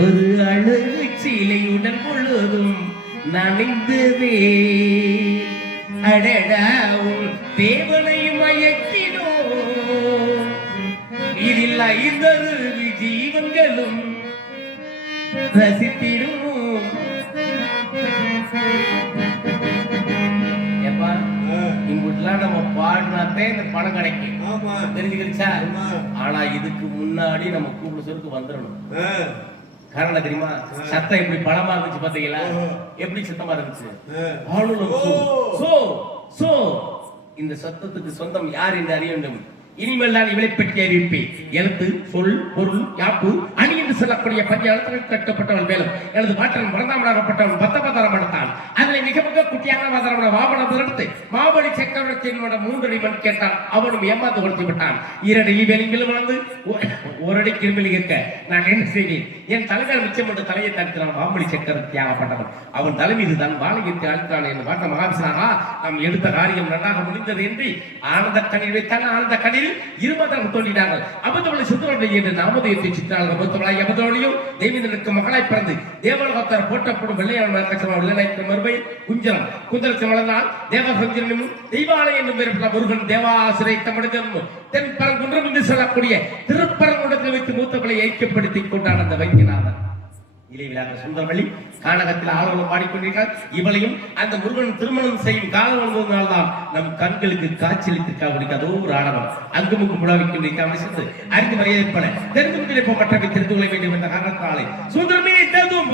ஒரு அழகு சீலையுடன் முழுதும் நனைந்ததே. அடடா உன் தேவனை மயக்கினோ. இதில் ஐந்தருவி ஜீவன்களும் ரசித்திடும். இங்குலாம் நம்ம பாடினாத்தே இந்த பணம் கிடைக்கும். தெரிஞ்சுக்கிடுச்சா. ஆனா இதுக்கு முன்னாடி நம்ம கூப்பிட சொல்லுக்கு வந்துடணும். காரணம் தெரியுமா? சத்தம் எப்படி பழமா இருந்துச்சு பாத்தீங்களா. எப்படி சத்தமா இருந்துச்சு. சோ சோ இந்த சத்தத்துக்கு சொந்தம் யார் என்று அறிய வேண்டும்? இனிமேல் நான் இவளை பற்றி அறிவிப்பேன். எழுத்து சொல் பொருள் யாப்பு அணி என்று சொல்லக்கூடிய பஞ்ச எழுத்துக்கள் கட்டப்பட்டவன் மேலும் எனது பாட்டன் பரந்தாமனாகப்பட்டவன் பத்த பத்தாரம் எடுத்தான் அதில் மிக மிக குட்டியான மதரமன வாபனம் எடுத்து மாபலி சக்கரவர்த்தியினோட மூன்றடி மண் கேட்டான். அவனும் ஏமாந்து கொடுத்து விட்டான். இரடி ஈவேலிங்கிலும் வளர்ந்து ஒரு அடி கிருமிலி கேட்க நான் என்ன செய்வேன்? என் தலைவர் மிச்சம் என்று தலையை தடுக்கிறான் மாமலி சக்கரவர்த்தி ஆகப்பட்டவன் அவன் தலைமீது தான் வாழையத்தை அழுத்தான் என்று பார்த்த மகாபிசனாகா நாம் எடுத்த காரியம் நன்றாக முடிந்தது என்று ஆனந்த கண்ணீர் வைத்தான். ஆனந்த கண்ணீர் இருபதாம் தோன்றினார்கள் அபத்தவளை சுந்தரவழி என்று நாமதயத்தை அபத்தவளாய் அபத்தவளையும் மகளாய் பிறந்து தேவலோகத்தார் போட்டப்படும் வெள்ளையான நரக்கச்சமா வெள்ளைநாய்க்கு மறுபை குஞ்சரம் குந்தரத்தை வளர்ந்தால் தேவசந்திரனும் தெய்வாலயம் என்னும் பெயர் முருகன் தேவாசிரை தமிழனும் தென் பரங்குன்றம் என்று சொல்லக்கூடிய திருப்பரங்குன்றத்தில் வைத்து மூத்தவளை ஐக்கியப்படுத்திக் கொண்டான் அந்த வைத்தியநாதன். இளைவிலாக சுந்தரவள்ளி கானகத்தில் ஆளுநர் பாடிக்கொண்டிருக்கிறார். இவளையும் அந்த முருகன் திருமணம் செய்யும் காலம் வந்ததுனால தான் நம் கண்களுக்கு காட்சியளித்திருக்காக அதோ ஒரு ஆடவம் அங்கு அங்குமுக்கு முழாவிக்கொண்டிருக்காமல் சென்று அறிந்து மரியாதைப்பட தெரிந்து கொண்டிருப்ப மற்றவை தெரிந்து கொள்ள வேண்டும் என்ற காரணத்தாலே சுந்தரமே ததும்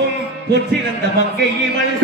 பொற்றினந்த மங்கை இவள்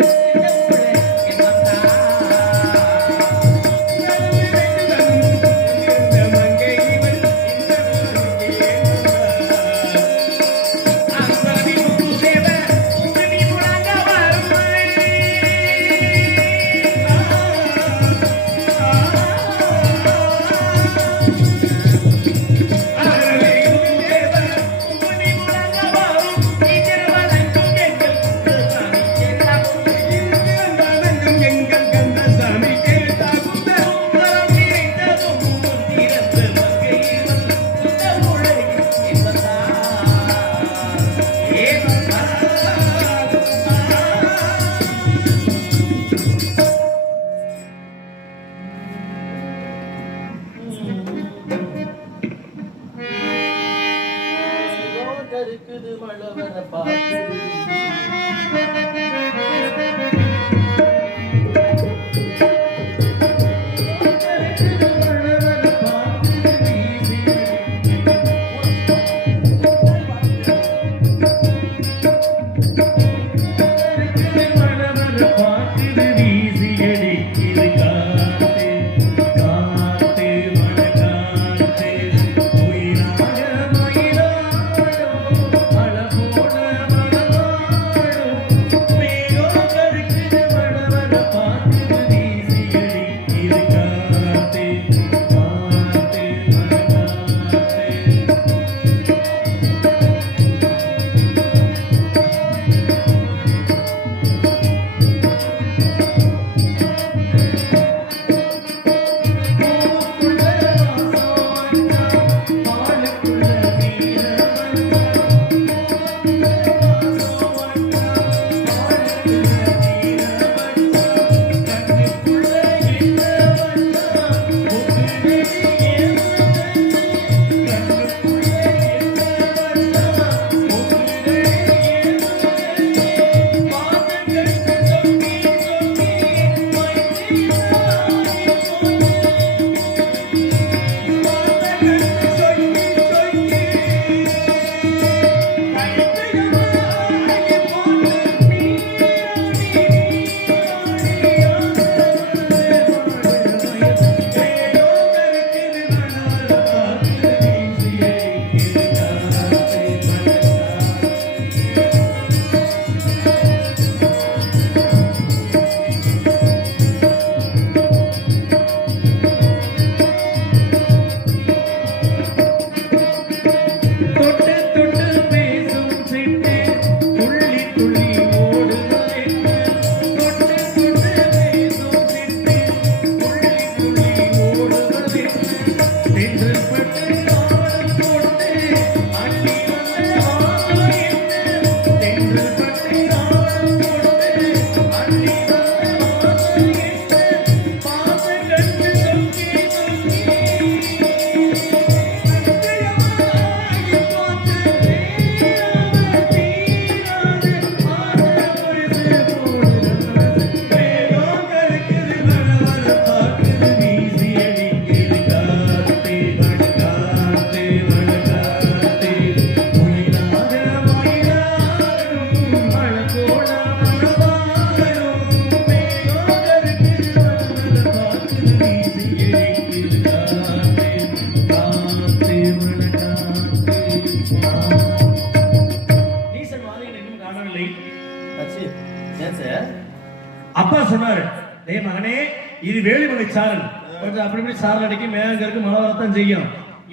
இப்படி சாரல் அடிக்கும் மேகம் மழை வரத்தான் செய்யும்.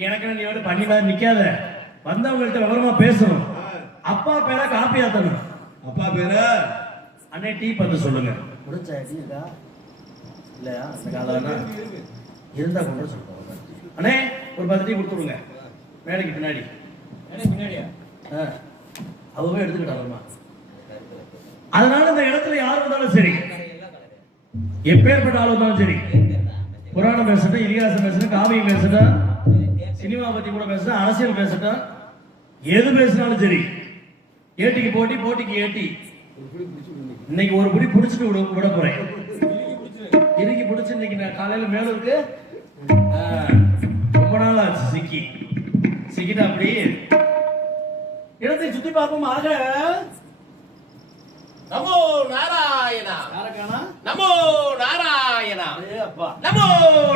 எனக்கு நீ வந்து பண்ணி மாதிரி நிக்காத வந்தவங்கள்ட்ட விவரமா பேசணும். அப்பா பேரை காப்பி ஆத்தணும். அப்பா பேரு? அண்ணே டீ பத்து சொல்லுங்க. முடிச்சா டீ இருக்கா? இல்லையா? அந்த காலம் இருந்தா கொண்டு சொல்லுங்க அண்ணே ஒரு பத்து டீ கொடுத்துருங்க. மேடைக்கு பின்னாடி. பின்னாடியா? அவவே எடுத்துக்கிட்டாங்கம்மா அதனால இந்த இடத்துல யார் வந்தாலும் சரி. எப்பேற்பட்ட ஆள் வந்தாலும் சரி. புராணம் பேசட்டும் இதிகாசம் பேசட்டும் காவியம் பேசட்டும் சினிமா பத்தி கூட பேசட்டும் அரசியல் பேசட்டும் எது பேசினாலும் சரி. ஏட்டிக்கு போட்டி போட்டிக்கு ஏட்டி. இன்னைக்கு ஒரு புடி புடிச்சிட்டு விட விட போறேன். இறுக்கி பிடிச்சி இன்னைக்கு நான் காலையில மேலூருக்கு ஆ, ரொம்ப நாள் ஆச்சு சிக்கி. சிக்கிட்டா அப்படி. இடத்தை சுத்தி பார்ப்போம்? ஆக. நமோ நாராயணா. நமோ நாராயணா. நமோ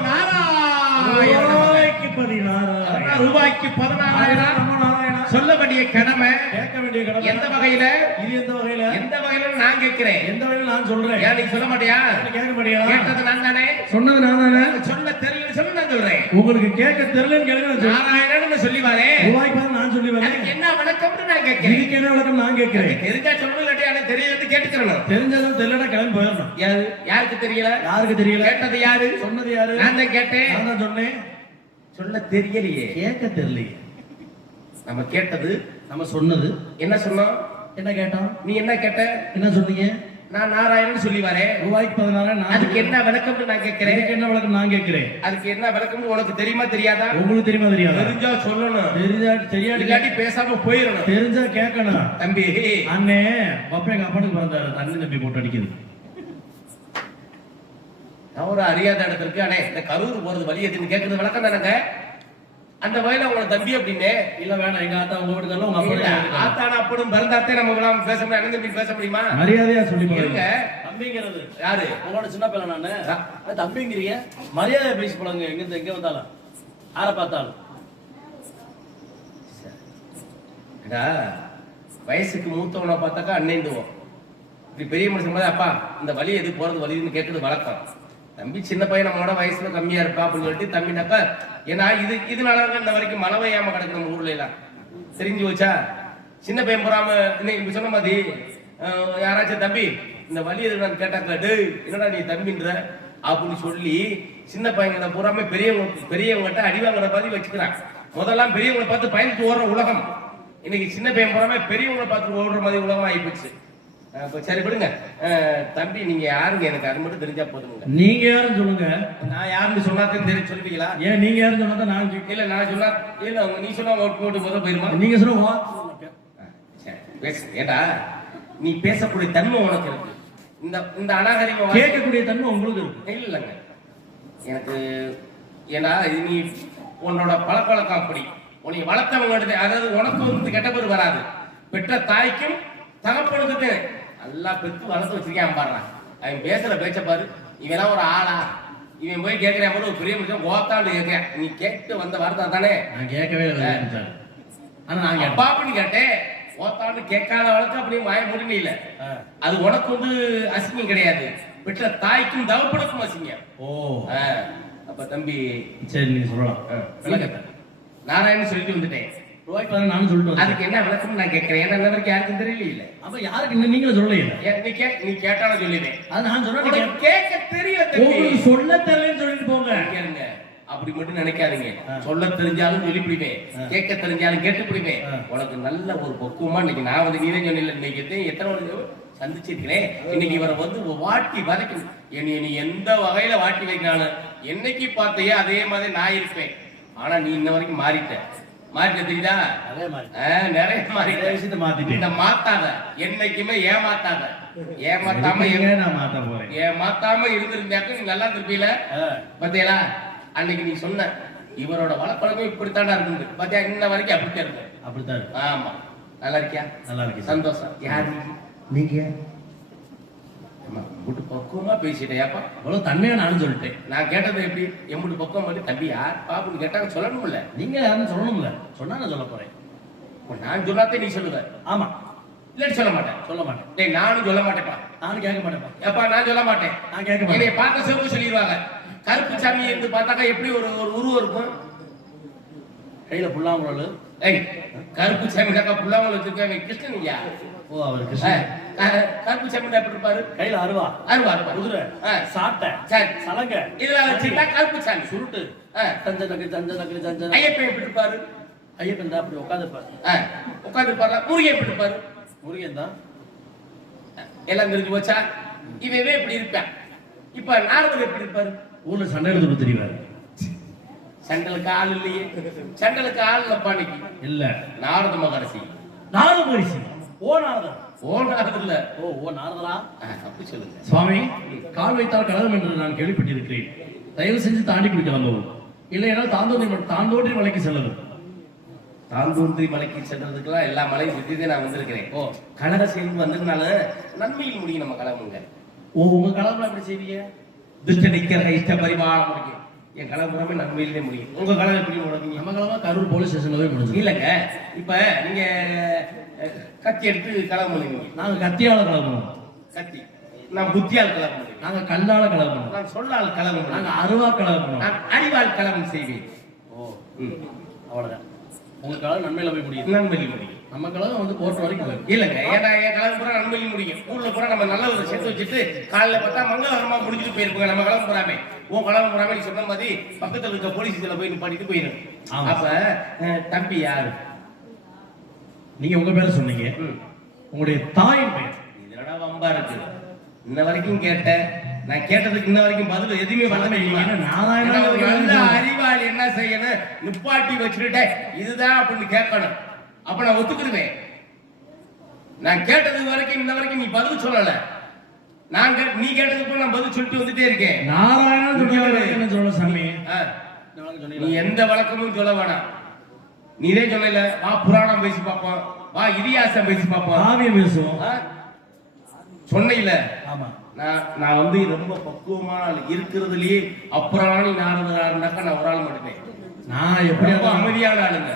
நாராயணா. ரூபாய்க்கு பதினாறாயிரம். ரூபாய்க்கு பதினாறாயிரம். சொல்ல வேண்டிய கடமை கேட்க வேண்டிய கடமை எந்த வகையில? இது எந்த வகையில? எந்த வகையில நான் கேட்கிறேன்? எந்த வகையில நான் சொல்றேன்? ஏன் நீ சொல்ல மாட்டியா? கேட்க மாட்டியா? கேட்டது நான் தானே? சொன்னது நான் தானே? சொல்ல தெரியல சொல்ல நான் சொல்றேன். உங்களுக்கு கேட்க தெரியலன்னு கேளுங்க. நாராயணன் சொல்லி வரேன் பதில் நான் சொல்லி வரேன். என்ன வணக்கம்னு நான் கேட்கிறேன்? இதுக்கு என்ன விளக்கம் நான் கேட்கிறேன்? தெரிஞ்சா சொல்லணும் இல்லாட்டி எனக்கு தெரியலன்னு கேட்டுக்கிறேன் தெரிஞ்சதும் தெரியலடா கிளம்பி போயிடணும். யாரு? யாருக்கு தெரியல? யாருக்கு தெரியல? கேட்டது யாரு? சொன்னது யாரு? நான் தான் கேட்டேன். நான் தான் சொன்னேன். சொல்ல தெரியலையே. கேட்க தெரியலையே. நம்ம கேட்டது நம்ம சொன்னது. என்ன சொன்னோம் என்ன கேட்டோம் நீ என்ன கேட்ட? என்ன சொன்னீங்க? நான் நாராயணன் சொல்லி வரேன். ரூபாய்க்கு பதினாறாயிரம் அதுக்கு என்ன விளக்கம்னு நான் கேட்கிறேன்? என்ன விளக்கம் நான் கேட்கிறேன்? அதுக்கு என்ன விளக்கம்னு உனக்கு தெரியுமா தெரியாதா? உங்களுக்கு தெரியுமா தெரியாதா? தெரிஞ்சா சொல்லணும். தெரிஞ்சா தெரியாது இல்லாட்டி பேசாம போயிடணும் தெரிஞ்சா கேட்கணும். தம்பி. அண்ணே அப்பா எங்க அப்பனுக்கு பிறந்தாரு. தண்ணி தம்பி போட்டு அடிக்குது. நான் ஒரு அறியாத இடத்துக்கு அண்ணே இந்த கரூர் போறது வழி எதுன்னு கேட்கறது விளக்கம் தானங்க? அந்த வயல உங்களை தம்பி அப்படின்னு இல்ல வேணாம் எங்க ஆத்தா உங்க வீட்டுக்கு உங்க அப்பா. ஆத்தான அப்படும் பிறந்தாத்தே நம்ம விழாம பேச முடியும் அண்ணன் தம்பி பேச முடியுமா? மரியாதையா சொல்லி பாருங்க. தம்பிங்கிறது. யாரு? உங்களோட சின்ன பையன் நானு. தம்பிங்கிறீங்க. மரியாதை பேசி போலாங்க எங்க இருந்து எங்க வந்தாலும். யாரை பார்த்தாலும். வயசுக்கு மூத்தவனை பார்த்தாக்கா அண்ணேந்துவோம் இப்படி பெரிய மனுஷன் மாதிரி அப்பா இந்த வழி எது போறது வழின்னு கேட்கறது வழக்கம். தம்பி சின்ன பையன் நம்மளோட வயசுல கம்மியா இருப்பா அப்படின்னு சொல்லிட்டு தம்பினாக்க ஏன்னா இது இதனால தான் இந்த வரைக்கும் மழை ஏமா கிடக்கு நம்ம ஊர்ல எல்லாம். தெரிஞ்சு வச்சா சின்ன பையன் போறாம இன்னைக்கு சொன்ன மாதிரி யாராச்சும் தம்பி இந்த வழி எது நான் கேட்டாக்கா டேய் என்னடா நீ தம்பின்ற அப்படின்னு சொல்லி சின்ன பையங்களை பூராமே பெரியவங்க பெரியவங்ககிட்ட அடி வாங்குற மாதிரி வச்சுக்கிறான். முதல்லாம் பெரியவங்களை பார்த்து பயந்து ஓடுற உலகம். இன்னைக்கு சின்ன பையன் போறாம பெரியவங்களை பார்த்து ஓடுற மாதிரி உலகம் ஆயிப்போச்சு போச்சு. சரி விடுங்க. தம்பி நீங்க யாருங்க? எனக்கு அது மட்டும் தெரிஞ்சா போதுங்க நீங்க யாரும் சொல்லுங்க. நான் யாருன்னு சொன்னாதான் தெரிஞ்சு சொல்லுவீங்களா? ஏன் நீங்க யாரும் சொன்னா நான் இல்ல நான் சொன்னா இல்ல நீ சொன்னா ஓட்டு போட்டு முதல் போயிருமா? நீங்க பேசு. ஏடா நீ பேசக்கூடிய தன்மை உனக்கு இருக்கு. இந்த இந்த அநாகரிக வாழ்க்கை- கேட்கக்கூடிய தன்மை உங்களுக்கு இருக்கு. இல்லைங்க. எனக்கு ஏன்னா நீ உன்னோட பழக்கவழக்கம் அப்படி. உன்னை வளர்த்தவங்க அதாவது உனக்கு வந்து கெட்ட பேர் வராது. பெற்ற தாய்க்கும் தகப்பனுக்கு நல்லா பெற்று வளர்த்து வச்சிருக்கேன் பாடுறான் அவன் பேசுற பேச்ச பாரு. இவெல்லாம் ஒரு ஆளா? இவன் போய் கேட்கிறேன் போது ஒரு பெரிய மனுஷன் கோத்தாண்டு கேட்கிறேன் நீ கேட்டு வந்த வார்த்தை தானே நான் கேட்கவே இல்லை சார். ஆனா நான் கேட்டேன். அப்பாப்புன்னு கேட்டேன். ஓத்தாண்டு கேட்காத வழக்கு அப்படியே வாய முடியல இல்ல அது உனக்கு வந்து அசிங்கம் கிடையாது. பெற்ற தாய்க்கும் தகப்பனுக்கும் அசிங்கம். ஓ. அப்ப தம்பி சரி நீங்க சொல்லலாம். நாராயணன் சொல்லிட்டு வந்துட்டேன். ரூபாய்க்கு பதினாறு நானும் சொல்லிட்டு வந்தேன். அதுக்கு என்ன விளக்கம் நான் கேட்கிறேன்? ஏன்னா இன்ன வரைக்கும் யாருக்கும் தெரியல அப்ப யாருக்கு இன்னும் நீங்களும் சொல்லல ஏன் நீ கே நீ கேட்டாலும் சொல்லிடுவேன் அது நான் சொன்னா உனக்கு கேட்க தெரியல உங்களுக்கு சொல்ல தெரியலன்னு சொல்லிட்டு போங்க. கேளுங்க அப்படி மட்டும் நினைக்காதீங்க. சொல்ல தெரிஞ்சாலும் சொல்லி பிடிப்பேன் கேட்க தெரிஞ்சாலும் கேட்டு பிடிப்பேன் ஆ. உனக்கு நல்ல ஒரு பக்குவமா இன்னைக்கு நான் வந்து நீரே சொன்னில இன்னைக்கு எத்தனை சந்திச்சிருக்கிறேன் இன்னைக்கு இவரை வந்து வாட்டி வதைக்கும் என்னை நீ எந்த வகையில வாட்டி வைக்கிறாலும் என்னைக்கு பார்த்தையோ அதே மாதிரி நான் இருப்பேன். ஆனா நீ இன்ன வரைக்கும் மாறிட்ட. ஆ, நிறைய மாறிட்ட விஷயத்தை மாத்திட்டேன். இந்த மாத்தாத என்னைக்குமே ஏமாத்தாத. ஏமாத்தாம நான் மாத்த போறேன். ஏமாத்தாம இருந்திருந்தாக்க நீ நல்லா இருப்பீல பாத்தீங்களா அன்னைக்கு நீ சொன்ன இவரோட வளப்பழக்கம் இப்படித்தாண்டா இருக்குது பாத்தியா? இன்ன வரைக்கும் அப்படித்தான் இருக்கு அப்படித்தான் இருக்கு. ஆமா. நல்லா இருக்கியா? நல்லா இருக்கு. சந்தோஷம். யாரு நீங்க? ஆமா, உன்கிட்ட பக்குவமா பேசிட்டேன். ஏப்பா அவ்வளவு தன்மையா நானும் சொல்லிட்டேன். நான் கேட்டது எப்படி? எம்புட்டு பக்குவம் பண்ணி தம்பி யார் பாப்புன்னு கேட்டாங்க சொல்லணும்ல. நீங்க யாரும் சொல்லணும்ல. சொன்னா நான் சொல்ல போறேன். இப்ப நான் சொல்லாதே நீ சொல்லுவ. ஆமா. இல்லன்னு சொல்ல மாட்டேன். சொல்ல மாட்டேன். டேய் நானும் சொல்ல மாட்டேன்ப்பா. நானும் கேட்க மாட்டேன்ப்பா. எப்பா நான் சொல்ல மாட்டேன். நான் கேட்க மாட்டேன். என்னைய பார்த்த சிவப்பு சொல்லிடுவாங்க. கருப்பு சாமி இருந்து பார்த்தாக்கா எப்படி ஒரு ஒரு உருவம் இருக்கும்? கையில புல்லாங்குழல். ஏய் கருப்பு சாமி காக்கா புல்லாமல் வச்சிருக்காங்க. கிருஷ்ணன் ஐயா ஓ அவர் கிருஷ்ணன் கருப்பு சாமி எப்படி இருப்பாரு? கையில அருவா. அருவா இருப்பாரு குதிரை சாட்டை சரி. சலங்க. இதெல்லாம் வச்சுட்டா கருப்பு சாமி சுருட்டு. தஞ்ச நகரி தஞ்ச நகரி தஞ்ச ஐயப்பன் எப்படி இருப்பாரு? ஐயப்பன் தான் அப்படி உட்காந்துருப்பாரு உட்காந்து இருப்பாரா முருகன் எப்படி இருப்பாரு? முருகன் தான். எல்லாம் தெரிஞ்சு போச்சா? இவன் இப்படி இருப்பான்? இப்ப நாரதர் எப்படி இருப்பாரு? ஊர்ல சண்டை எடுத்து தெரியுவாரு சண்டலுக்கு ஆள் இல்லையே. சண்டலுக்கு ஆள் இல்லப்பா இன்னைக்கு இல்ல. நாரத மகரிஷி நாலு பரிசு ஓ நாரதர் ஓ நாரதர் இல்ல. ஓ ஓ நாரதரா ஆ, அப்படி சொல்லுங்க. சுவாமி கால் வைத்தால் கழகம் என்று நான் கேள்விப்பட்டிருக்கிறேன். தயவு செஞ்சு தாண்டி போய் கிளம்பவும் இல்லையென்றால் தாந்தோன்றி தாந்தோன்றி மலைக்கு செல்லவும். தாந்தூன்றி மலைக்கு சென்றதுக்கெல்லாம் எல்லா மலையும் சுத்தி நான் வந்திருக்கிறேன். ஓ கழக செய்து வந்ததுனால நன்மையில் முடியும் நம்ம கழகமுங்க ஓ உங்க கழகம் எப்படி செய்வீங்க? துஷ்ட நிக்கிற இஷ்ட பரிமாற முடியும். என் பூராமே நன்மையிலே முடியும். உங்க கழகம் எப்படி முடியும்? நம்ம கழகம் கரூர் போலீஸ் ஸ்டேஷன்ல போய் முடிஞ்சு இல்லைங்க. இப்ப நீங்க கத்தி எடுத்து கலகம் பண்ணுவீங்க நாங்க கத்தியால கலப்போம் கத்தி. நான் புத்தியால் கலகம் பண்ணுவேன். நாங்க கல்லால கலப்போம் நான் சொல்லால் கலகம் நாங்க பண்ணுவேன் அருவா கலப்போம் நான் அறிவால் கலகம் செய்வேன். ஓ ம். அவ்வளவுதான். உங்களுக்காக நன்மையில போய் முடியுது. நன்மையில் முடியும். நம்ம கழகம் வந்து கோர்ட் வரைக்கும் போயிடும் இல்லைங்க ஏன்னா என் கலகம் பூரா நன்மையில் முடியும். ஊர்ல பூரா நம்ம நல்ல ஒரு சேர்த்து வச்சுட்டு காலைல பார்த்தா மங்களகரமா முடிஞ்சுட்டு போயிருப்போங்க. நம்ம கலகம் பூராமே. உன் கலகம் பூராமே நீ சொன்ன மாதிரி பக்கத்துல இருக்க போலீஸ் இதுல போய் நிப்பாட்டிட்டு போயிடும் ஆமா. அப்ப தம்பி யாரு? நீங்க உங்க பேரை சொன்னீங்க. உங்களுடைய தாயின் பெயர். இதனடா வம்பா இருக்கு? இன்ன வரைக்கும் கேட்டேன் நான் கேட்டதுக்கு இன்ன வரைக்கும் பதில் எதுவுமே பண்ண நல்ல. அறிவாளி என்ன செய்யணும்? நிப்பாட்டி வச்சுக்கிட்டே இதுதான் அப்படின்னு கேட்கணும். அப்ப நான் ஒத்துக்கிடுவேன். நான் கேட்டது வரைக்கும் இன்ன வரைக்கும் நீ பதில் சொல்லல. நான் நீ கேட்டதுக்கு நான் பதில் சொல்லிட்டு வந்துட்டே இருக்கேன். நாராயணன் சொல்ல சாமி நீ எந்த வழக்கமும் சொல்ல வேணாம். நீரே சொல்லல. வா புராணம் பேசி பார்ப்போம். வா இதிகாசம் பேசி பார்ப்போம். காவியம் பேசுவோம்? சொன்னையில. ஆமா. நான் நான் வந்து ரொம்ப பக்குவமான ஆள் இருக்கிறதுலயே அப்புறாணி நாரதராருனாக்கா நான் ஒரு ஆள் மட்டுமே. நான் எப்படி ரொம்ப அமைதியான ஆளுங்க.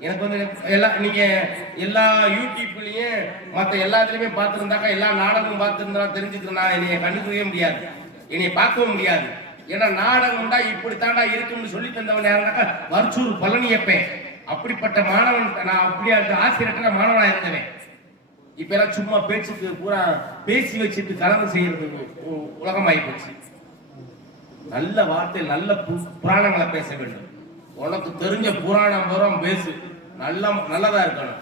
எனக்கு வந்து எல்லா நீங்க எல்லா யூடியூப்லயும் மத்த எல்லாத்துலயுமே பார்த்திருந்தாக்கா எல்லா நாடகமும் பார்த்திருந்தா தெரிஞ்சுக்கிறேன். என்னைய கண்டுக்கவே முடியாது. என்னைய பார்க்கவும் முடியாது. ஏன்னா நாடகம் தான் இப்படித்தாண்டா இருக்கும்னு சொல்லி தந்தவன் யாருனாக்கா வர்ச்சூர் பழனியப்பேன் அப்படிப்பட்ட மாணவன் நான் அப்படியா ஆசிரியர்கிட்ட நான் மாணவனா இருந்தவன் இப்ப எல்லாம் சும்மா பேச்சுக்கு பூரா பேசி வச்சுட்டு கலந்து செய்யறது உ- உலகமாயி போச்சு. நல்ல வார்த்தை நல்ல புராணங்களை பேச வேண்டும். உனக்கு தெரிஞ்ச புராணம் பூரா பேசு. நல்ல நல்லதா இருக்கணும்.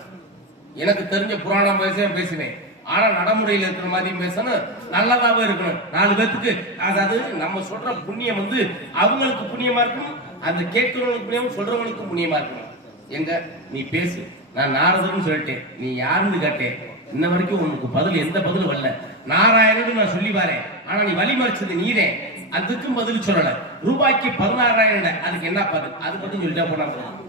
எனக்கு தெரிஞ்ச புராணம் பேச பேசுவேன் ஆனா நடைமுறையில் இருக்கிற மாதிரி பேசணும் நல்லதாவே இருக்கணும். நாலு பேத்துக்கு அதாவது நம்ம சொல்ற புண்ணியம் வந்து அவங்களுக்கு புண்ணியமா இருக்கணும் அந்த கேட்கிறவங்களுக்கு புண்ணியம் சொல்றவங்களுக்கு புண்ணியமா இருக்கணும். எங்க? நீ பேசு. நான் நாரதன்னு சொல்லிட்டேன். நீ யாருன்னு கேட்டேன். இன்ன வரைக்கும் உனக்கு பதில் எந்த பதிலும் வரல. நாராயணன் நான் சொல்லி வரேன். ஆனா நீ வழிமறிச்சது நீரே அதுக்கும் பதில் சொல்லல. ரூபாய்க்கு பதினாறாயிரம் அதுக்கு என்ன பதில்? அது மட்டும் சொல்லிட்டா போனா.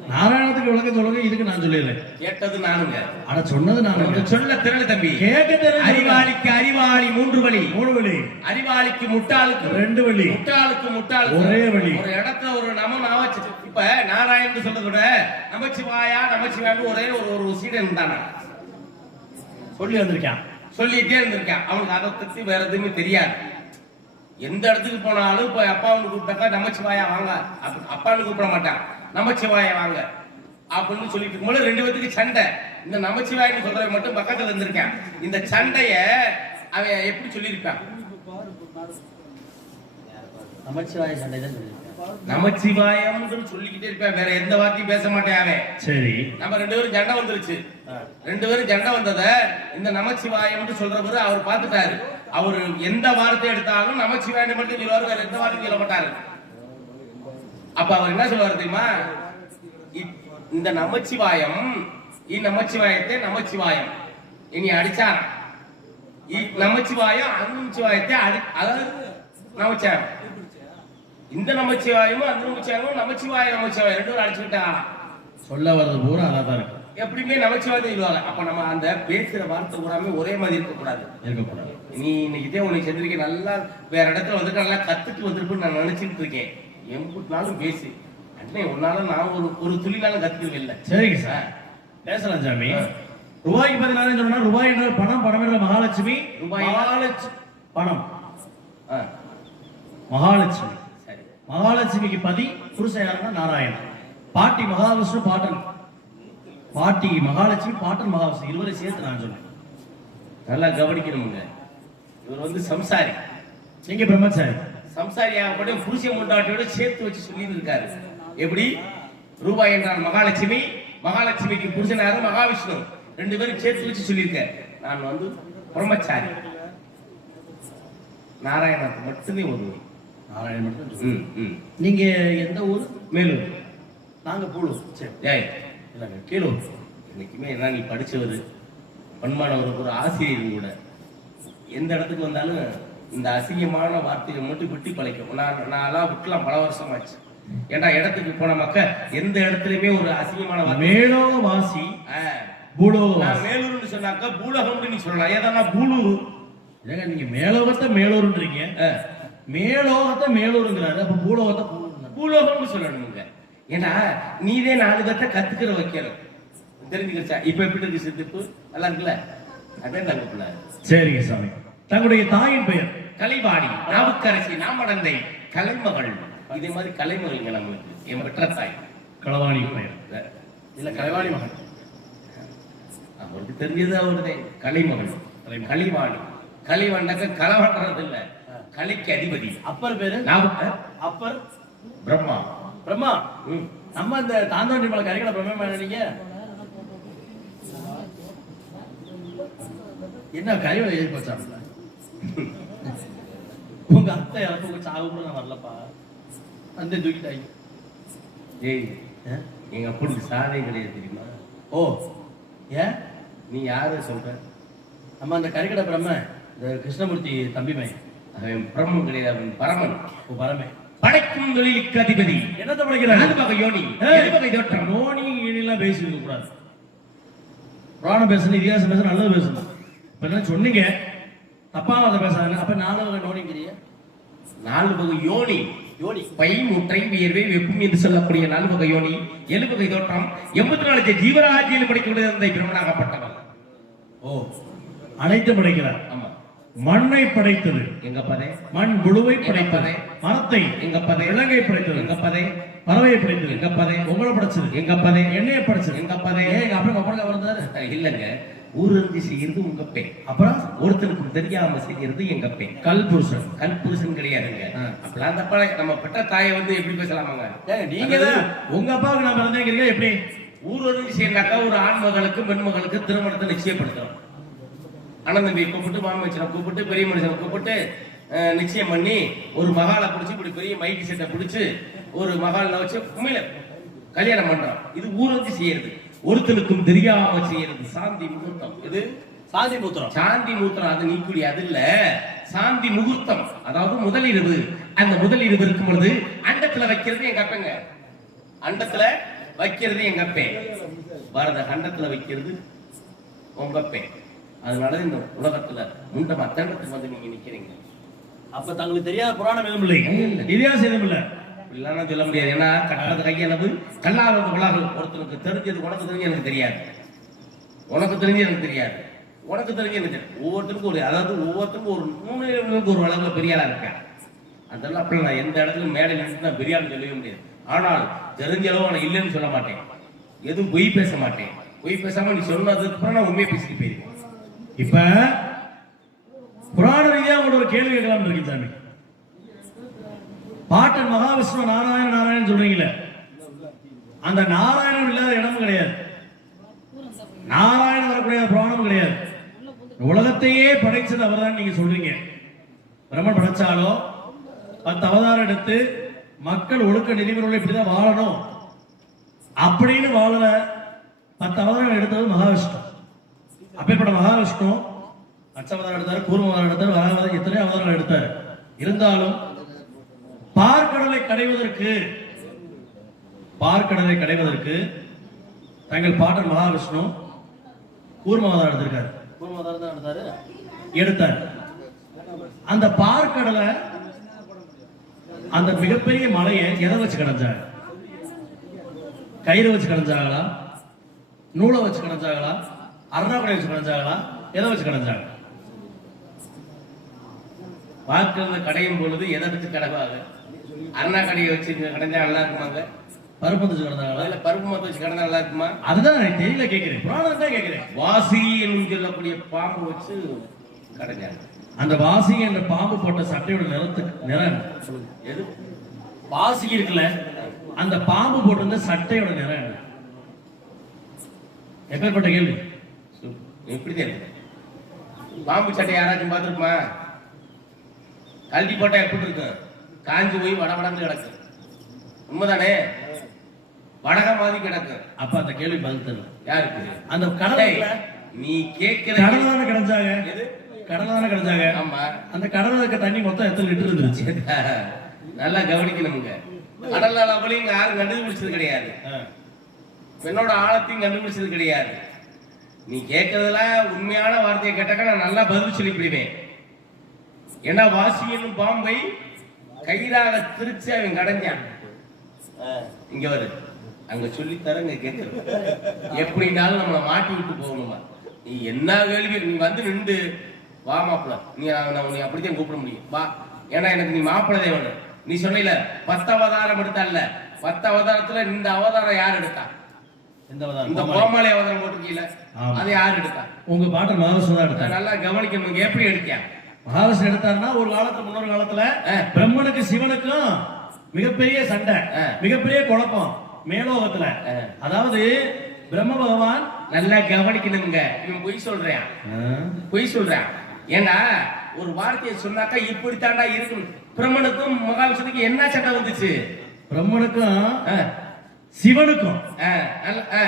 நாராயணத்துக்கு விளக்க சொல்லுங்க. இதுக்கு நான் சொல்லல கேட்டது நானுங்க. அட சொன்னது நான் சொல்ல திரள தம்பி. தெரிஞ்ச அறிவாளிக்கு அறிவாளி மூன்று வழி. மூணு வழி. அறிவாளிக்கு முட்டாளுக்கு ரெண்டு வழி. முட்டாளுக்கு முட்டாளுக்கு. ஒரே வழி. ஒரு இடத்துல ஒரு நம நான் வச்சு இப்ப நாராயணன் சொல்றதை விட நமச்சிவாயா நமச்சிவாயன்னு ஒரே ஒரு ஒரு சீடன் இருந்தானா? சொல்லி வந்திருக்கான். சொல்லிட்டே இருந்திருக்கான். அவனுக்கு அதை பத்தி வேற எதுவுமே தெரியாது. எந்த இடத்துக்கு போனாலும் இப்ப அப்பாவுன்னு கூப்பிட்டாக்கா நமச்சிவாயா வாங்க. அப்ப- அப்பான்னு கூப்பிட மாட்டான். நமச்சிவாயா வாங்க. அப்படின்னு சொல்லிட்டு இருக்கும்போது ரெண்டு பேத்துக்கு சண்டை. இந்த நமச்சிவாயன்னு சொல்றவன் மட்டும் பக்கத்துல இருந்திருக்கான். இந்த சண்டைய அவன் எப்படி சொல்லியிருப்பான்? நமச்சிவாய சண்டை தான் நமச்சிவாயம்னு சொல்லிக்கிட்டே இருப்பான். வேற எந்த வார்த்தையும் பேச மாட்டேன் அவன். சரி. நம்ம ரெண்டு பேரும் சண்டை வந்துருச்சு. ரெண்டு பேரும் சண்டை வந்தத இந்த நமச்சிவாயம்னு சொல்றவரு அவர் பார்த்துட்டாரு. அவர் எந்த வார்த்தை எடுத்தாலும் நமச்சிவாயம் மட்டும் சொல்லுவாரு வேற எந்த வார்த்தையும் சொல்ல மாட்டாரு. அப்ப அவர் என்ன சொல்லுவாரு தெரியுமா? இ- இந்த நமச்சிவாயம் இந்நமச்சிவாயத்தை நமச்சிவாயம். இனி அடிச்சாராம் இ- நமச்சிவாயம் அந்நமச்சிவாயத்தை அடி அதாவது நமச்சிவாயம். இந்த நமச்சிவாயமும் அந்த நமச்சிவாயமும் நமச்சிவாய நமச்சிவாயம் ரெண்டு பேரும் சொல்ல வர்றது பூரா அதான் தான் இருக்கு. எப்படியுமே நமச்சிவாயம் சொல்லுவாங்க. அப்ப நம்ம அந்த பேசுற வார்த்தை பூராமே ஒரே மாதிரி இருக்கக்கூடாது. இருக்கக்கூடாது. நீ இன்னைக்கு இதே உனக்கு செஞ்சிருக்க நல்லா வேற இடத்துல வந்துட்டு நல்லா கத்துட்டு வந்திருப்பேன்னு நான் நினைச்சிட்டு இருக்கேன். எம்புட்னாலும் பேசு. அண்ணே உன்னால நான் ஒரு ஒரு துளினாலும் கத்துக்கவே இல்லை. சரிங்க சார். பேசலாம் சாமி. ரூபாய்க்கு பதினாறு சொன்னா ரூபாய் என்றால் மகாலட்சுமி. பணம். ஆ, மகாலட்சுமி. சரி மகாலட்சுமிக்கு பதி புருஷன் யாருன்னா நாராயணன். பாட்டி மகாவிஷ்ணு பாட்டன். பாட்டி மகாலட்சுமி பாட்டன் மகாவிஷ்ணு. இருவரை சேர்த்து நான் சொன்னேன். நல்லா கவனிக்கணுங்க. இவர் வந்து சம்சாரி. எங்க பிரம்மச்சாரி. சம்சாரி சம்சாரியாகப்படும் புருஷன் முண்டாட்டியோட சேர்த்து வச்சு சொல்லி இருக்காரு எப்படி? ரூபாய் என்றால் மகாலட்சுமி. மகாலட்சுமிக்கு புருஷனாரு மகாவிஷ்ணு. ரெண்டு பேரும் சேர்த்து வச்சு சொல்லியிருக்காரு. நான் வந்து பிரம்மச்சாரி. நாராயணனுக்கு மட்டுமே உதவி. நாராயணன் மட்டும் சொல்லுங்க. ம் ம். நீங்க எந்த ஊர்? மேலும் நாங்க பூலூர். சரி. ஏய். இல்லைங்க கீழூர். இன்னைக்குமே என்ன நீ படிச்சவர்? பண்பானவர் ஒரு ஆசிரியர் கூட. எந்த இடத்துக்கு வந்தாலும் இந்த அசிங்கமான வார்த்தையை மட்டும் விட்டு பழைக்கும். நான் நான்லாம் விட்டுலாம் பல வருஷமாச்சு. ஏன்டா இடத்துக்கு போன மக்க எந்த இடத்துலயுமே ஒரு அசிங்கமான வார்த்தை. மேலோக வாசி மேலூர்னு சொன்னாக்கா பூலகம்னு நீ சொல்லலாம். ஏதா பூலூர்? ஏங்க நீங்க மேலோகத்தை மேலூர்ன்றீங்க. ஆ, மேலோகத்தை மேலூருங்கிறாரு அப்ப பூலோகத்தை பூலோகம்னு. சொல்லணுங்க ஏன்னா நீதே நாலு பேர்த்த கத்துக்கிற வைக்கணும். தெரிஞ்சுக்கிச்சா இப்ப எப்படி இருக்கு சித்திப்பு? நல்லா இருக்குல்ல? அதே தங்க பிள்ளை. சரிங்க சாமி. தங்களுடைய தாயின் பெயர்? கலைவாணி நாவுக்கரசி நாமடந்தை கலைமகள். இதே மாதிரி கலைமகள்ங்க நம்மளுக்கு. என் பெற்ற தாய். களவாணி பெயர். இல்ல கலைவாணி மகன். அவருக்கு தெரிஞ்சது அவருதே கலைமகள். கலைவாணி. கலைவாண்டாக்க களவாடுறது இல்ல கலைக்கு அதிபதி. அப்பர் பேரு? அப்பர். பிரம்மா. பிரம்மா. நம்ம இந்த தாந்தாண்டி மலை கரைக்கடை பிரம்மா நீங்க? என்ன கறிவலை எழுதி போச்சாப்ல உங்க அத்தை இறப்பு உங்க சாவு கூட நான் வரலப்பா. அந்த தூக்கிட்டாங்க. ஏய்? எங்க அப்பனுக்கு சாதனை கிடையாது தெரியுமா? ஓ ஏன் நீ யாரு சொல்ற? நம்ம அந்த கறிக்கடை பிரம்ம இந்த கிருஷ்ணமூர்த்தி தம்பி மையன் அவன் பிரம்மன் கிடையாது அவன் பரமன். ஓ பரமே. படைக்கும் தொழிலுக்கு அதிபதி. என்னத்தை படிக்கிறாங்க நாலு வகை யோனி. வகை தோற்றம். நோனி இனிலாம் பேசிருக்க கூடாது. புராணம் பேசணும் இதிகாசம் பேசணும் நல்லது பேசணும் இப்ப என்ன சொன்னீங்க? தப்பான அதை பேசாதுங்க. அப்ப நாலு வகை நோனிங்கிறிய நாலு வகை யோனி. யோனி. பை முற்றை வியர்வை வெப்பும் என்று சொல்லக்கூடிய நாலு வகை யோனி. ஏழு வகை தோற்றம். எண்பத்தி நாலு ஜீவராஜியில் படிக்கக்கூடிய அந்த பிரமனாகப்பட்டவன் ஓ அனைத்து படைக்கிறார். ஆமா. மண்ணை படைத்தது. எங்க பதே மண் புழுவை எங்க படைத்தது. பதை? மரத்தை எங்க பதே விலங்கை படைத்தது. எங்க பதே பறவையை படைத்தது. எங்க பதே உங்களை படைச்சது. எங்க பதே எண்ணெயை படைச்சது. எங்க பதே ஏன் எங்க அப்பா அப்பா வந்தாரு இல்லங்க. ஊரறிஞ்சு செய்யறது உங்க பெண். அப்புறம்? ஒருத்தருக்கு தெரியாம செய்யறது எங்க பெண். கல் புருஷன். கல்புருஷன் கிடையாதுங்க. ஆ. அப்பெல்லாம் தப்பா நம்ம பெற்ற தாயை வந்து எப்படி பேசலாமாங்க? நீங்க தான் உங்க அப்பாவுக்கு நான் பிறந்தேங்கிறீங்க எப்படி? ஊரறிஞ்சு செய்யறாக்கா ஒரு ஆண் மகளுக்கு பெண் மகளுக்கு திருமணத்தை நிச்சயப்படுத்துறோம். அண்ணன் தம்பி கூப்பிட்டு மாமச்சனை கூப்பிட்டு பெரிய மனுஷனை கூப்பிட்டு நிச்சயம் பண்ணி ஒரு மகாலை பிடிச்சி இப்படி பெரிய மைக்கு செட்டை பிடிச்சு ஒரு மகாலில் வச்சு உண்மையில கல்யாணம் பண்றோம். இது ஊரறிஞ்சு செய்யறது. ஒருத்தனுக்கும் தெரியாம செய்யறது. சாந்தி முகூர்த்தம். இது சாதி மூத்திரம் சாந்தி மூத்திரம் அது நீக்குடி. அது இல்ல. சாந்தி முகூர்த்தம். அதாவது முதலிரவு. அந்த முதலிரவு இருக்கும் பொழுது அண்டத்துல வைக்கிறது எங்க அப்பங்க? அண்டத்துல வைக்கிறது எங்க அப்பே? பாரத கண்டத்துல வைக்கிறது உங்க அப்பே. அதனால இந்த உலகத்துல முண்டம் அத்தண்டத்துக்கு வந்து நீங்க நிக்கிறீங்க. அப்ப தங்களுக்கு தெரியாத புராணம் எதுவும் இல்லைங்க இதிகாசம் எதுவும் இல்ல. இல்லைன்னா சொல்ல முடியாது. ஏன்னா கட்டுறது கையளவு கல்லாவது உலகம் ஒருத்தனுக்கு தெரிஞ்சது உனக்கு தெரிஞ்சு எனக்கு தெரியாது. உனக்கு தெரிஞ்சு எனக்கு தெரியாது. உனக்கு தெரிஞ்சு எனக்கு தெரியாது. ஒவ்வொருத்தருக்கும் ஒரு அதாவது ஒவ்வொருத்தருக்கும் ஒரு மூணு ஒரு அளவுல பெரிய ஆளா இருக்கேன் அதெல்லாம் அப்படி நான் எந்த இடத்துல மேடை நின்று நான் பெரிய ஆள் சொல்லவே முடியாது. ஆனால் தெரிஞ்ச அளவு நான் இல்லைன்னு சொல்ல மாட்டேன். எதுவும் பொய் பேச மாட்டேன். பொய் பேசாம நீ சொன்னதுக்கு அப்புறம் நான் உண்மையை பேசிட்டு போயிருக்கேன் இப்ப புராண ரீதியா உங்களோட ஒரு கேள்வி கேட்கலாம் இருக்கு சாமி. பாட்டன் மகாவிஷ்ணு நாராயண நாராயணன் சொல்றீங்களே அந்த நாராயணம் இல்லாத இடமும் கிடையாது. நாராயணம் வரக்கூடிய புராணமும் கிடையாது. உலகத்தையே படைச்சது அவர்தான் நீங்க சொல்றீங்க. பிரம்மன் படைச்சாலோ பத்து அவதாரம் எடுத்து மக்கள் ஒழுக்க நெறிமுறைகளை இப்படிதான் வாழணும். அப்படின்னு வாழல. பத்து அவதாரம் எடுத்தது மகாவிஷ்ணு. மகாவிஷ்ணு அச்சவதாரம் எடுத்தார் கூர்மவதாரம் எடுத்தார் வராவதாரம் எத்தனையோ அவதாரம் எடுத்தார். இருந்தாலும் பார்க்கடலை கடைவதற்கு பார்க்கடலை கடைவதற்கு தங்கள் பாட்டன் மகாவிஷ்ணு கூர்மவதாரம் எடுத்திருக்காரு. கூர்மவதாரம் தான் எடுத்தாரு. எடுத்தார். அந்த பார்க்கடலை அந்த மிகப்பெரிய மலையை எதை வச்சு கடைஞ்சார்? கயிறு வச்சு கடைஞ்சாங்களா நூலை வச்சு கடைஞ்சாங்களா அருணாக்குடை வச்சு கடைஞ்சாங்களா எதை வச்சு கடைஞ்சாங்க? பார்க்கறது கடையும் பொழுது எதை வச்சு கடவாது அருணா கடையை வச்சு கடைஞ்சா நல்லா இருக்குமாங்க? பருப்பு வந்துச்சு கிடந்தாங்களா அதுல பருப்பு மொத்தம் வச்சு கடந்தா நல்லா இருக்குமா? அதுதான் எனக்கு தெரியல கேட்கிறேன் புராணம் தான் கேட்கிறேன் வாசி என்று சொல்லக்கூடிய பாம்பு வச்சு கடைஞ்சாங்க. அந்த வாசி என்ற பாம்பு போட்ட சட்டையோட நிறத்துக்கு நிறம் எது? வாசி இருக்குல்ல. அந்த பாம்பு போட்டிருந்த சட்டையோட நிறம் என்ன? எப்பேற்பட்ட கேள்வி? எப்படி தெரியும் பாம்பு சட்டை யாராச்சும் பார்த்துருக்குமா? கல்வி போட்டா எப்படி இருக்கும்? காஞ்சி போய் வடவடந்து கிடக்கும். உண்மைதானே? வடக மாதிரி கிடக்கும். அப்ப அந்த கேள்வி பதில் தரும் யாருக்கு? அந்த கடலை நீ கேட்கிற கடலை தானே கிடைச்சாங்க கடலை தானே கிடைச்சாங்க ஆமா. அந்த கடலை இருக்க தண்ணி மொத்தம் எத்தனை லிட்டர் இருந்துச்சு? நல்லா கவனிக்கணுங்க. கடல் அளவுலையும் யாரும் கண்டுபிடிச்சது கிடையாது. பெண்ணோட ஆழத்தையும் கண்டுபிடிச்சது கிடையாது. நீ கேட்கறதுல உண்மையான வார்த்தையை கேட்டாக்க நான் நல்லா பதில் சொல்லிவிடுவேன் ஏன்னா வாசி என்னும் பாம்பை கயிறாக திருச்சி அவன் கடைஞ்சான் இங்க வரு. அங்க சொல்லித்தர இங்க கேட்கறது எப்படினாலும் நம்மளை மாட்டி விட்டு போகணுமா? நீ என்ன கேள்வி நீ வந்து நின்று வா மாப்பிள நீ நான் உன்னை அப்படித்தான் கூப்பிட முடியும். வா. ஏன்னா எனக்கு நீ மாப்பிள தேவனு. நீ சொன்னீல பத்து அவதாரம் எடுத்தால பத்து அவதாரத்துல இந்த அவதாரம் யார் எடுத்தா? இந்த கோமாளி. அவதாரம் போட்டிருக்கீல. அதை யார் எடுத்தா? உங்க பாட்டை மகாவிஷ்ணு தான் எடுத்தார் நல்லா கவனிக்கணும் எப்படி எடுத்தியா? மகாவிஷ்ணு எடுத்தாருன்னா ஒரு காலத்துல முன்னொரு காலத்துல. பிரம்மனுக்கு சிவனுக்கும் மிகப்பெரிய சண்டை. மிகப்பெரிய குழப்பம் மேலோகத்துல. அதாவது பிரம்ம பகவான் நல்லா கவனிக்கணுங்க. இவன் பொய் சொல்றான். பொய் சொல்றான். ஏண்டா ஒரு வார்த்தையை சொன்னாக்கா இப்படித்தாண்டா இருக்கணும். பிரம்மனுக்கும் மகாவிஷ்ணுக்கும் என்ன சண்டை வந்துச்சு? பிரம்மனுக்கும் சிவனுக்கும்.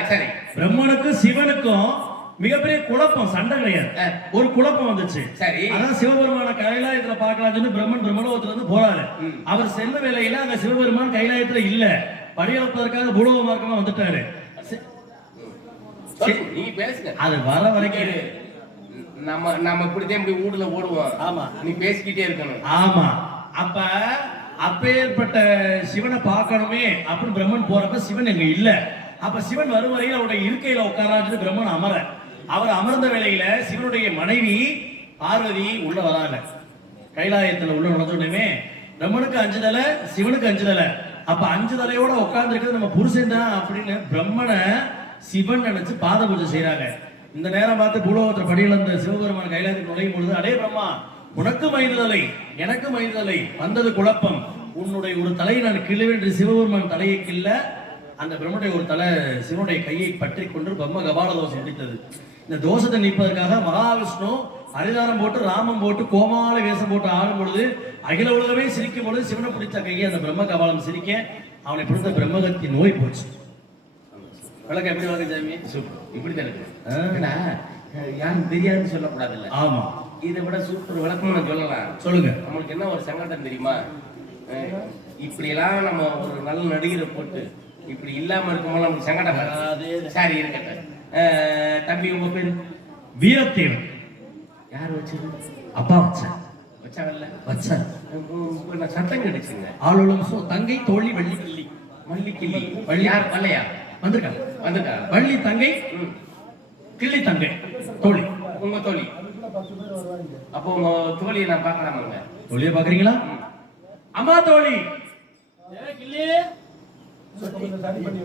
சரி. பிரம்மனுக்கும் சிவனுக்கும் மிகப்பெரிய குழப்பம் சண்டை கிடையாது. ஒரு குழப்பம் வந்துச்சு. சரி. அதான் சிவபெருமான கைலாயத்துல பார்க்கலாம் சொல்லி பிரம்மன் பிரம்மலோகத்துல இருந்து போறாரு. அவர் செல்ல வேலையில அங்க சிவபெருமான் கைலாயத்துல இல்ல. படியளப்பதற்காக பூலோக மார்க்கமா வந்துட்டாரு. நீங்க பேசுங்க. அது வர வரைக்கும். நம்ம நம்ம இப்படித்தான் இப்படி ஊடுல ஓடுவோம். ஆமா. நீ பேசிக்கிட்டே இருக்கணும். ஆமா. அப்ப அப்பேற்பட்ட சிவனை பார்க்கணுமே அப்படின்னு பிரம்மன் போறப்ப சிவன் எங்க இல்ல. அப்ப சிவன் வரும் வரையில் அவருடைய இருக்கையில உட்காரான்னு பிரம்மன் அமர. அவர் அமர்ந்த வேளையில சிவனுடைய மனைவி பார்வதி உள்ள வராங்க. கைலாயத்துல உள்ள நுழைஞ்ச பிரம்மனுக்கு அஞ்சு தலை சிவனுக்கு அஞ்சு தலை. அப்ப அஞ்சு தலையோட உட்கார்ந்து இருக்கிறது நம்ம புருஷன் தான் அப்படின்னு பிரம்மனை சிவன் நினைச்சு பாத பூஜை செய்யறாங்க இந்த நேரம் பார்த்து பூலோகத்துல படியில் இருந்த சிவபெருமான் கைலாயத்துக்கு நுழையும் பொழுது அடே பிரம்மா உனக்கு மைந்தலை எனக்கு மைந்தலை வந்தது குழப்பம். உன்னுடைய ஒரு தலையை நான் கிள்ளுவென்று சிவபெருமான் தலையை கிள்ள அந்த பிரம்மனுடைய ஒரு தலை சிவனுடைய கையை பற்றி கொண்டு பிரம்ம கபால தோஷம் முடித்தது. இந்த தோஷத்தை நீப்பதற்காக மகாவிஷ்ணு ஹரிதானம் போட்டு ராமம் போட்டு கோமாள வேஷம் போட்டு ஆடும் பொழுது அகில உலகமே சிரிக்கும் பொழுது சிவனை பிடித்த கையை அந்த பிரம்ம கபாலம் சிரிக்க அவனை பிடித்த பிரம்மகத்தி நோய் போச்சு. விளக்கம் எப்படி விளக்கம் சாமி? ஆ. ஏன்னா, யாரும் தெரியாதுன்னு சொல்லக்கூடாதுல்ல ஆமா. இதை விட சூப்பர் விளக்கம் நான் சொல்லலாம். சொல்லுங்க. நம்மளுக்கு என்ன ஒரு சங்கடம் தெரியுமா? இப்படியெல்லாம் நம்ம ஒரு நல்ல நடிகரை போட்டு இப்படி இல்லாம இருக்கும்போது நமக்கு சங்கடம் வராது. சரி இருக்கட்டும். அஹ் தம்பி உங்க பேரு? வீரத்தேவன். யார் வச்சது அப்பா வச்சார். வச்சாங்கல்ல இப்ப நான் சத்தம் கிடைச்சுங்க ஆளும் சோ தங்கை தோழி வள்ளி கிள்ளி மல்லிக்கிள்ளி. வள்ளி. யார்? வல்லையா வந்திருக்காங்க. வந்துட்டா வள்ளி தங்கை. கிள்ளி தங்கை தோழி. உங்க தோழி. அப்போ உங்க தோழியை நான் பார்க்கலாமாங்க தோழிய பாக்குறீங்களா. அம்மா தோழி! வந்து